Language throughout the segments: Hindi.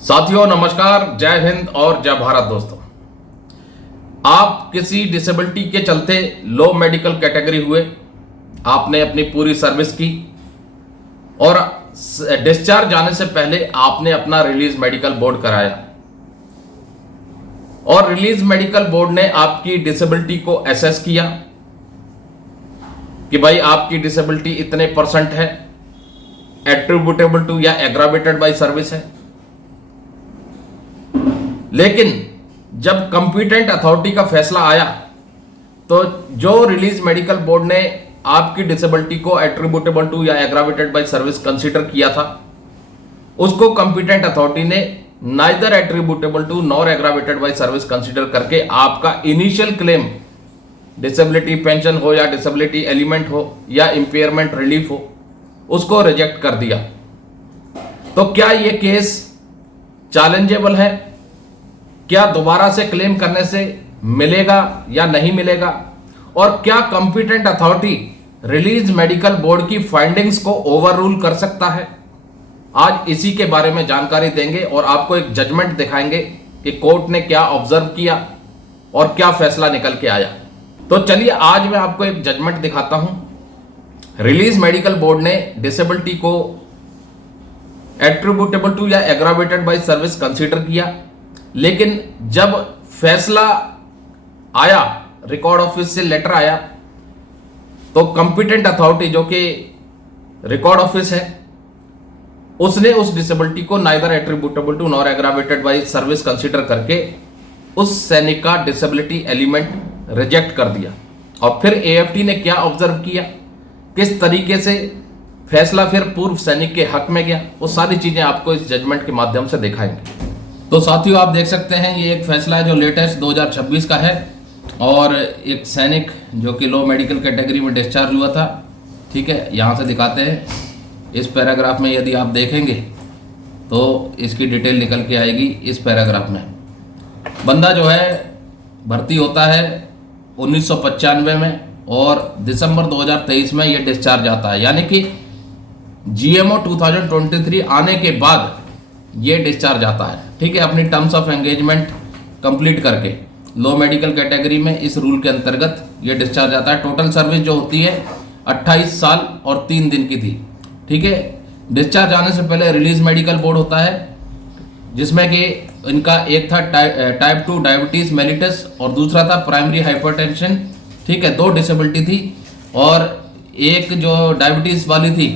साथियों नमस्कार, जय हिंद और जय भारत। दोस्तों, आप किसी डिसेबिलिटी के चलते लो मेडिकल कैटेगरी हुए, आपने अपनी पूरी सर्विस की और डिस्चार्ज जाने से पहले आपने अपना रिलीज मेडिकल बोर्ड कराया और रिलीज मेडिकल बोर्ड ने आपकी डिसेबिलिटी को एसेस किया कि भाई आपकी डिसेबिलिटी इतने परसेंट है, एट्रीब्यूटेबल टू या एग्रावेटेड बाय सर्विस है। लेकिन जब कंपिटेंट अथॉरिटी का फैसला आया तो जो रिलीज मेडिकल बोर्ड ने आपकी डिसेबिलिटी को एट्रीब्यूटेबल टू या एग्रावेटेड बाय सर्विस कंसीडर किया था, उसको कंपिटेंट अथॉरिटी ने neither attributable to nor aggravated by service consider करके आपका इनिशियल क्लेम, डिसेबिलिटी पेंशन हो या डिसेबिलिटी एलिमेंट हो या इंपेयरमेंट रिलीफ हो, उसको रिजेक्ट कर दिया। तो क्या यह केस चैलेंजेबल है? क्या दोबारा से क्लेम करने से मिलेगा या नहीं मिलेगा? और क्या competent authority release medical board की फाइंडिंग्स को ओवररूल कर सकता है? आज इसी के बारे में जानकारी देंगे और आपको एक जजमेंट दिखाएंगे कि कोर्ट ने क्या ऑब्जर्व किया और क्या फैसला निकल के आया। तो चलिए आज मैं आपको एक जजमेंट दिखाता हूं। रिलीज मेडिकल बोर्ड ने डिसेबिलिटी को एट्रीब्यूटेबल टू या एग्रावेटेड बाय सर्विस कंसीडर किया, लेकिन जब फैसला आया, रिकॉर्ड ऑफिस से लेटर आया, तो कंपिटेंट अथॉरिटी जो कि रिकॉर्ड ऑफिस है, उसने उस डिसेबिलिटी को neither attributable to nor aggravated by service consider करके उस सैनिक का डिसेबिलिटी एलिमेंट रिजेक्ट कर दिया। और फिर एएफटी ने क्या ऑब्जर्व किया, किस तरीके से फैसला फिर पूर्व सैनिक के हक में गया, वो सारी चीजें आपको इस जजमेंट के माध्यम से दिखाएंगे। तो साथियों, आप देख सकते हैं ये एक फैसला है जो लेटेस्ट 2026 का है और एक सैनिक जो कि लो मेडिकल कैटेगरी में डिस्चार्ज हुआ था। ठीक है, यहाँ से दिखाते हैं। इस पैराग्राफ में यदि आप देखेंगे तो इसकी डिटेल निकल के आएगी। इस पैराग्राफ में बंदा जो है भर्ती होता है 1995 में और दिसंबर 2023 में ये डिस्चार्ज आता है, यानी कि जीएमओ 2023 आने के बाद ये डिस्चार्ज आता है। ठीक है, अपनी टर्म्स ऑफ एंगेजमेंट कंप्लीट करके लो मेडिकल कैटेगरी में इस रूल के अंतर्गत ये डिस्चार्ज आता है। टोटल सर्विस जो होती है 28 साल और 3 दिन की थी। ठीक है, डिस्चार्ज आने से पहले रिलीज मेडिकल बोर्ड होता है, जिसमें कि इनका एक था टाइप 2 डायबिटीज मेलिटस और दूसरा था प्राइमरी हाइपरटेंशन। ठीक है, 2 डिसेबिलिटी थी और एक जो डायबिटीज वाली थी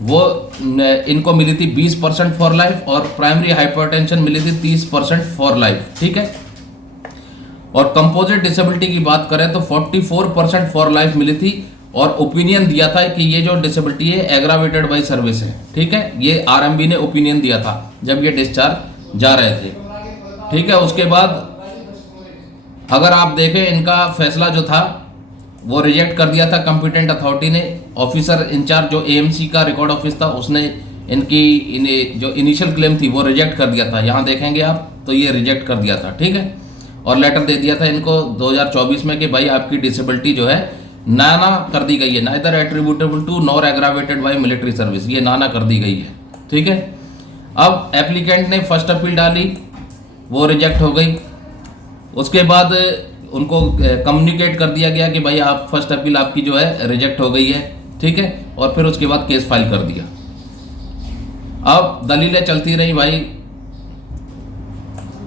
वो इनको मिली थी 20% फॉर लाइफ और प्राइमरी हाइपरटेंशन मिली थी 30% फॉर लाइफ। ठीक है, और कंपोजिट डिसेबिलिटी की बात करें तो 44% फॉर लाइफ मिली थी और ओपिनियन दिया था कि ये जो डिसेबिलिटी है एग्रावेटेड बाय सर्विस है। ठीक है, ये आरएमबी ने ओपिनियन दिया था जब ये डिस्चार्ज जा रहे थे। ठीक है, उसके बाद अगर आप देखें इनका फैसला जो था वो रिजेक्ट कर दिया था कंपिटेंट अथॉरिटी ने। ऑफिसर इंचार्ज जो एएमसी का रिकॉर्ड ऑफिस था उसने इनकी जो इनिशियल क्लेम थी वो रिजेक्ट कर दिया था। यहाँ देखेंगे आप तो ये रिजेक्ट कर दिया था। ठीक है, और लेटर दे दिया था इनको 2024 में कि भाई आपकी डिसेबिलिटी जो है नाना कर दी गई है, neither attributable to nor aggravated by military service, ये नाना कर दी गई है। ठीक है, अब एप्लीकेंट ने फर्स्ट अपील डाली, वो रिजेक्ट हो गई। उसके बाद उनको कम्युनिकेट कर दिया गया कि भाई आप फर्स्ट अपील आपकी जो है रिजेक्ट हो गई है। ठीक है, और फिर उसके बाद केस फाइल कर दिया। अब दलीलें चलती रही भाई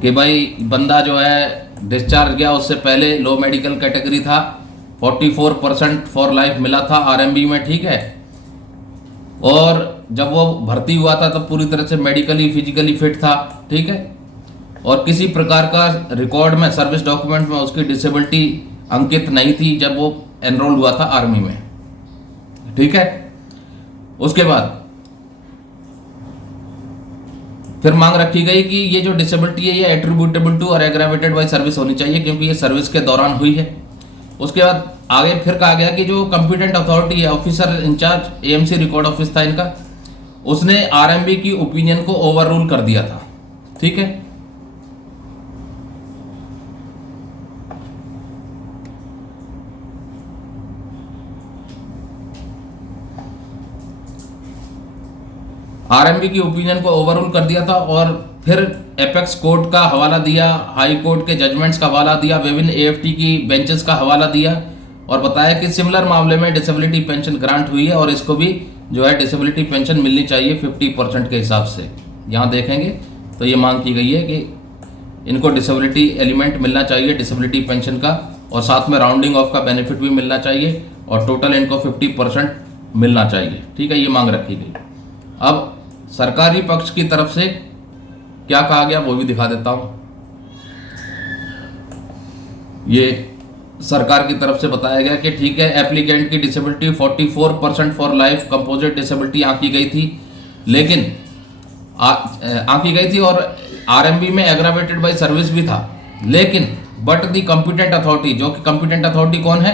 कि भाई बंदा जो है डिस्चार्ज गया, उससे पहले लो मेडिकल कैटेगरी था, 44% फॉर लाइफ मिला था आरएमबी में। ठीक है, और जब वो भर्ती हुआ था तब पूरी तरह से मेडिकली फिजिकली फिट था। ठीक है, और किसी प्रकार का रिकॉर्ड में सर्विस डॉक्यूमेंट में उसकी डिसेबिलिटी अंकित नहीं थी जब वो एनरोल हुआ था आर्मी में। ठीक है, उसके बाद फिर मांग रखी गई कि ये जो डिसेबिलिटी है ये एट्रीब्यूटेबल टू और एग्रावेटेड बाय सर्विस होनी चाहिए क्योंकि ये सर्विस के दौरान हुई है। उसके बाद आगे फिर कहा गया कि जो कंपिटेंट अथॉरिटी है, officer in-charge AMC record office था इनका, उसने आरएमबी की ओपिनियन को ओवररूल कर दिया था। ठीक है, आरएमबी की ओपिनियन को ओवररूल कर दिया था और फिर एपेक्स कोर्ट का हवाला दिया, हाई कोर्ट के जजमेंट्स का हवाला दिया, विभिन्न एएफटी की बेंचेस का हवाला दिया और बताया कि सिमिलर मामले में डिसेबिलिटी पेंशन ग्रांट हुई है और इसको भी जो है डिसेबिलिटी पेंशन मिलनी चाहिए 50% के हिसाब से। यहाँ देखेंगे तो ये मांग की गई है कि इनको डिसेबिलिटी एलिमेंट मिलना चाहिए डिसेबिलिटी पेंशन का और साथ में राउंडिंग ऑफ का बेनिफिट भी मिलना चाहिए और टोटल इनको 50% मिलना चाहिए। ठीक है, ये मांग रखी गई। अब सरकारी पक्ष की तरफ से क्या कहा गया वो भी दिखा देता हूं। ये सरकार की तरफ से बताया गया कि ठीक है, एप्लीकेंट की disability 44% for life composite disability आंकी गई थी, लेकिन आंकी गई थी और आरएमबी में एग्रावेटेड बाय सर्विस भी था, लेकिन बट द कंपिटेंट अथॉरिटी, जो कि कंपिटेंट अथॉरिटी कौन है,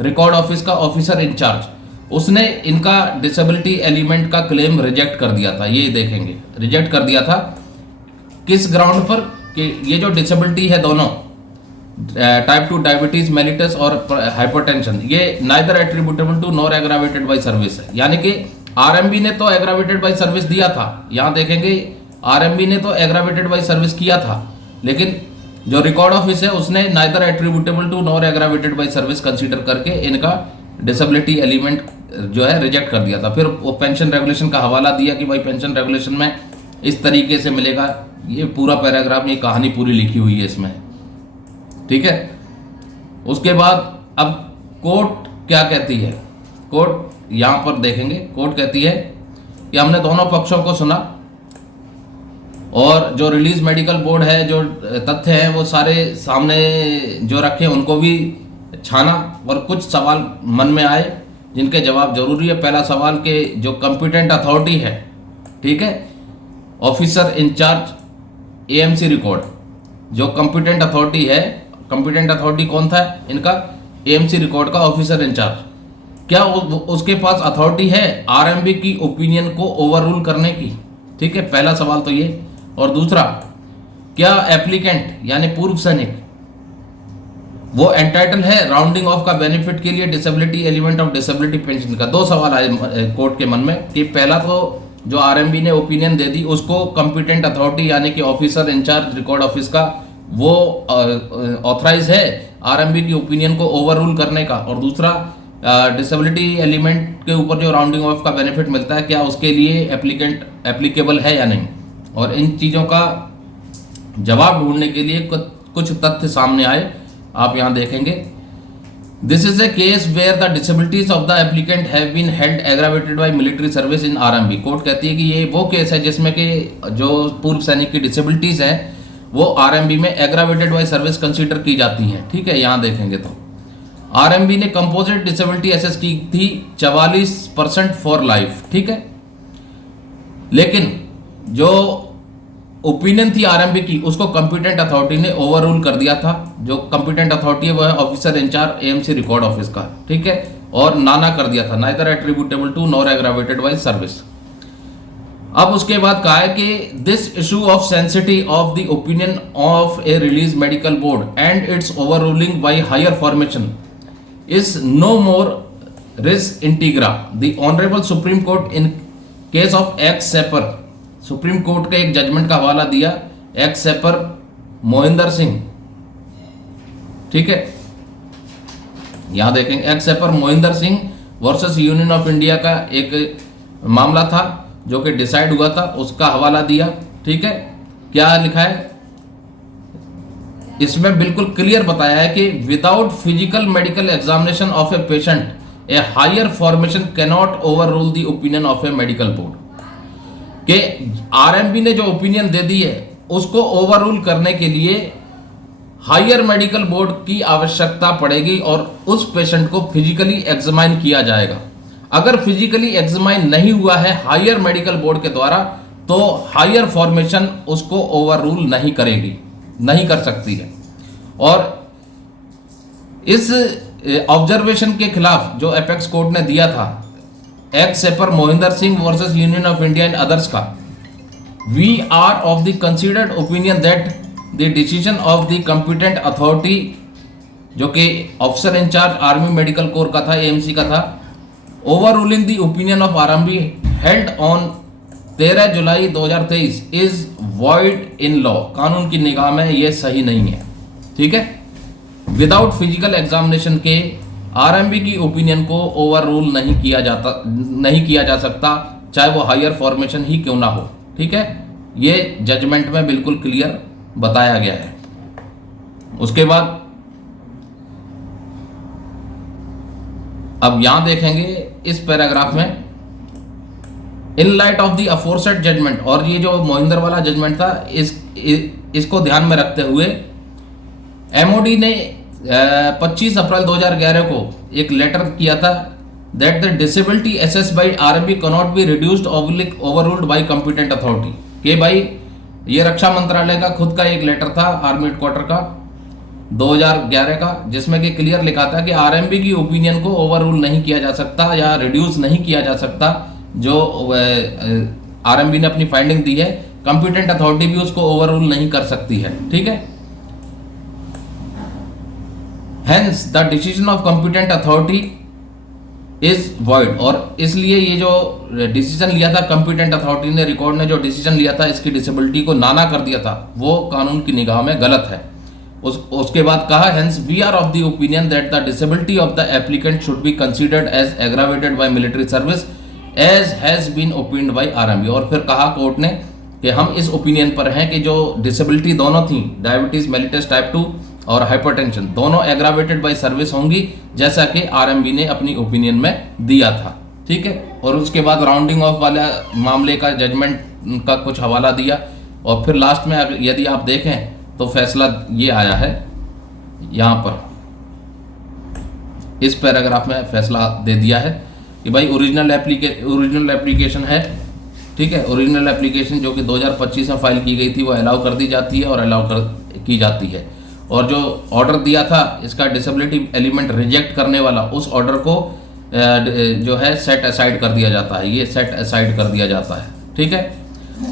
रिकॉर्ड ऑफिस का ऑफिसर इंचार्ज, उसने इनका डिसेबिलिटी एलिमेंट का क्लेम रिजेक्ट कर दिया था। ये देखेंगे, रिजेक्ट कर दिया था किस ग्राउंड पर कि ये जो डिसेबिलिटी है दोनों टाइप 2 डायबिटीज मेलिटस और हाइपरटेंशन, ये neither attributable to nor aggravated by service है। यानी कि आरएमबी ने तो एग्रावेटेड बाय सर्विस दिया था, यहां देखेंगे आरएमबी ने तो एग्रावेटेड बाय सर्विस किया था, लेकिन जो रिकॉर्ड ऑफिस है उसने neither attributable to nor aggravated by service consider करके इनका डिसेबिलिटी एलिमेंट जो है रिजेक्ट कर दिया था। फिर वो पेंशन रेगुलेशन का हवाला दिया कि भाई पेंशन रेगुलेशन में इस तरीके से मिलेगा। ये पूरा पैराग्राफ, ये कहानी पूरी लिखी हुई है इसमें। ठीक है, उसके बाद अब कोर्ट क्या कहती है। कोर्ट यहां पर देखेंगे, कोर्ट कहती है कि हमने दोनों पक्षों को सुना और जो रिलीज मेडिकल बोर्ड है, जो तथ्य हैं वो सारे सामने जो रखे उनको भी छाना और कुछ सवाल मन में आए जिनके जवाब जरूरी है। पहला सवाल के जो कंपिटेंट अथॉरिटी है, ठीक है, ऑफिसर इंचार्ज एएमसी रिकॉर्ड, जो कंपिटेंट अथॉरिटी है, कंपिटेंट अथॉरिटी कौन था इनका, एएमसी रिकॉर्ड का ऑफिसर इंचार्ज, क्या उसके पास अथॉरिटी है आरएमबी की ओपिनियन को ओवररूल करने की। ठीक है, पहला सवाल तो ये। और दूसरा, क्या एप्लीकेंट यानी पूर्व सैनिक वो एंटाइटल है राउंडिंग ऑफ का बेनिफिट के लिए disability element of disability pension का। दो सवाल आए कोर्ट के मन में कि पहला तो जो आरएमबी ने ओपिनियन दे दी उसको कंपिटेंट अथॉरिटी यानी कि ऑफिसर इंचार्ज रिकॉर्ड ऑफिस का वो ऑथराइज है आरएमबी की ओपिनियन को ओवररूल करने का, और दूसरा डिसेबिलिटी एलिमेंट के ऊपर जो राउंडिंग ऑफ का बेनिफिट मिलता है क्या उसके लिए एप्लीकेंट एप्लीकेबल है या नहीं। और इन चीज़ों का जवाब ढूंढने के लिए कुछ तथ्य सामने आए, आप यहाँ देखेंगे। This is a case where the disabilities of the applicant have been held aggravated by military service in RMB. Court कहती है कि ये वो केस है जिसमें कि जो पूर्व सैनिक की डिसेबिलिटीज है वो आरएमबी में एग्रावेटेड बाय सर्विस कंसीडर की जाती हैं। ठीक है, यहाँ देखेंगे तो आरएमबी ने कंपोजिट डिसेबिलिटी एसेस की थी 44% फॉर लाइफ। ठीक है, लेकिन जो ओपिनियन थी आरएमबी की उसको कंपिटेंट अथॉरिटी ने ओवररूल कर दिया था। जो कंपिटेंट अथॉरिटी है वो है officer in-charge AMC record office का। ठीक है, और नाना कर दिया था, neither attributable to nor aggravated by service. अब उसके बाद कहा है कि this issue of sanctity of the opinion of a release medical board and its overruling by higher formation is no more res integra. The honourable Supreme Court in case of ex sapper, Supreme Court के एक जजमेंट का हवाला दिया एक्स सेपर मोहिंदर सिंह। ठीक है, यहां देखेंगे x sapper Mohinder Singh versus Union of India का एक मामला था जो कि डिसाइड हुआ था, उसका हवाला दिया। ठीक है, क्या लिखा है इसमें, बिल्कुल क्लियर बताया है कि without physical medical examination of a patient a higher formation cannot overrule the opinion of a medical board. कि आरएमबी ने जो ओपिनियन दे दी है उसको ओवररूल करने के लिए हायर मेडिकल बोर्ड की आवश्यकता पड़ेगी और उस पेशेंट को फिजिकली एग्जामाइन किया जाएगा। अगर फिजिकली एग्जामाइन नहीं हुआ है हायर मेडिकल बोर्ड के द्वारा तो हायर फॉर्मेशन उसको ओवररूल नहीं करेगी, नहीं कर सकती है। और इस ऑब्जर्वेशन के खिलाफ जो एपेक्स कोर्ट ने दिया था ex sapper Mohinder Singh versus Union of India and others का, we are of the considered opinion that the decision of the competent authority, जो कि officer in-charge army medical corps का था, एएमसी का था, overruling the opinion of RMB held on 13 July 2023 is void in law, कानून की निगाह में ये सही नहीं है। ठीक है, विदाउट फिजिकल एग्जामिनेशन के आरएमबी की ओपिनियन को ओवर रूल नहीं किया जा सकता, चाहे वो हायर फॉर्मेशन ही क्यों ना हो। ठीक है, ये जजमेंट में बिल्कुल क्लियर बताया गया है। उसके बाद अब यहां देखेंगे इस पैराग्राफ में, in light of the aforesaid judgment, और ये जो मोहिंदर वाला जजमेंट था इसको ध्यान में रखते हुए एमओडी ने 25 अप्रैल 2011 को एक लेटर किया था that the disability assess by RMB can not be reduced overruled by competent authority. कि भाई ये रक्षा मंत्रालय का खुद का एक लेटर था आर्मी हेडक्वार्टर का 2011 का, जिसमें कि क्लियर लिखा था कि आरएमबी की ओपिनियन को ओवररूल नहीं किया जा सकता या रिड्यूस नहीं किया जा सकता। जो आरएमबी ने अपनी फाइंडिंग दी है, कॉम्पिटेंट अथॉरिटी भी उसको ओवररूल नहीं कर सकती है। ठीक है, hence the decision of competent authority is void, और इसलिए ये जो डिसीजन लिया था कॉम्पिटेंट अथॉरिटी ने, रिकॉर्ड ने जो डिसीजन लिया था इसकी डिसेबिलिटी को नाना कर दिया था, वो कानून की निगाह में गलत है। उसके बाद कहा, hence we are of the opinion that the disability of the applicant should be considered as aggravated by military service as has been opined by RMB. और फिर कहा कोर्ट ने कि हम इस ओपिनियन पर हैं कि जो डिसेबिलिटी दोनों थी, डायबिटीज मेलिटस टाइप 2 और हाइपरटेंशन, दोनों एग्रावेटेड बाय सर्विस होंगी, जैसा कि आरएमबी ने अपनी ओपिनियन में दिया था। ठीक है, और उसके बाद राउंडिंग ऑफ वाला मामले का जजमेंट का कुछ हवाला दिया, और फिर लास्ट में यदि आप देखें तो फैसला ये आया है, यहां पर इस पैराग्राफ में फैसला दे दिया है कि भाई ओरिजिनल एप्लीकेशन है। ठीक है, ओरिजिनल एप्लीकेशन जो कि 2025 में फाइल की गई थी वो अलाउ कर दी जाती है और की जाती है, और जो ऑर्डर दिया था इसका डिसेबिलिटी एलिमेंट रिजेक्ट करने वाला, उस ऑर्डर को जो है सेट असाइड कर दिया जाता है, ये सेट असाइड कर दिया जाता है। ठीक है,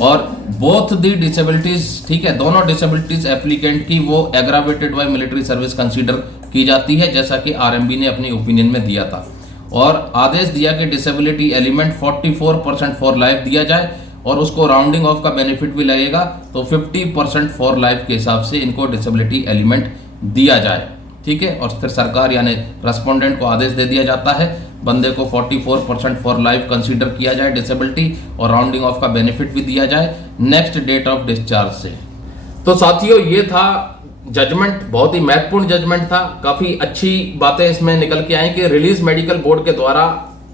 और बोथ दी डिसेबिलिटीज, ठीक है, दोनों डिसेबिलिटीज एप्लीकेंट की वो aggravated by military service consider की जाती है, जैसा कि आरएमबी ने अपनी ओपिनियन में दिया था, और आदेश दिया कि डिसेबिलिटी एलिमेंट 44% फॉर लाइफ दिया जाए, और उसको राउंडिंग ऑफ का बेनिफिट भी लगेगा तो 50% फॉर लाइफ के हिसाब से इनको डिसेबिलिटी एलिमेंट दिया जाए। ठीक है, और फिर सरकार यानी रेस्पोंडेंट को आदेश दे दिया जाता है बंदे को 44% फॉर लाइफ कंसीडर किया जाए डिसेबिलिटी, और राउंडिंग ऑफ का बेनिफिट भी दिया जाए नेक्स्ट डेट ऑफ डिस्चार्ज से। तो साथियों, ये था जजमेंट, बहुत ही महत्वपूर्ण जजमेंट था। काफी अच्छी बातें इसमें निकल के आई कि रिलीज मेडिकल बोर्ड के द्वारा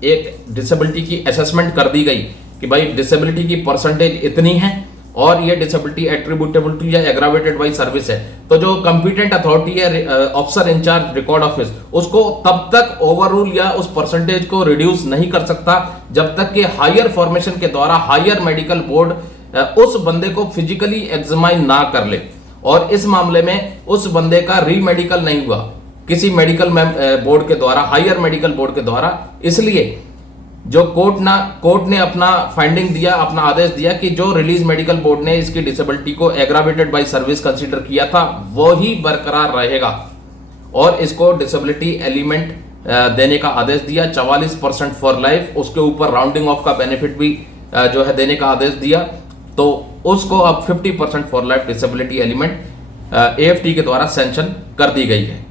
एक डिसेबिलिटी की असेसमेंट कर दी गई कि भाई डिसेबिलिटी की परसेंटेज इतनी है और ये डिसेबिलिटी एट्रीब्यूटेबल टू या एग्रावेटेड बाय सर्विस है। तो जो कंपिटेंट अथॉरिटी है, ऑफिसर इंचार्ज रिकॉर्ड ऑफिस, उसको तब तक ओवररूल या उस परसेंटेज को रिड्यूस नहीं कर सकता जब तक कि हायर फॉर्मेशन के द्वारा हायर मेडिकल बोर्ड उस बंदे को फिजिकली एग्जामाइन ना कर ले, और इस मामले में उस बंदे का रीमेडिकल नहीं हुआ किसी मेडिकल बोर्ड के द्वारा, हायर मेडिकल बोर्ड के द्वारा। इसलिए जो कोर्ट ने अपना फाइंडिंग दिया, अपना आदेश दिया कि जो रिलीज मेडिकल बोर्ड ने इसकी डिसेबिलिटी को एग्रावेटेड बाय सर्विस कंसीडर किया था वो ही बरकरार रहेगा, और इसको डिसेबिलिटी एलिमेंट देने का आदेश दिया 44% फॉर लाइफ, उसके ऊपर राउंडिंग ऑफ का बेनिफिट भी जो है देने का आदेश दिया, तो उसको अब 50% for life disability element AFT के द्वारा सैंक्शन कर दी गई है।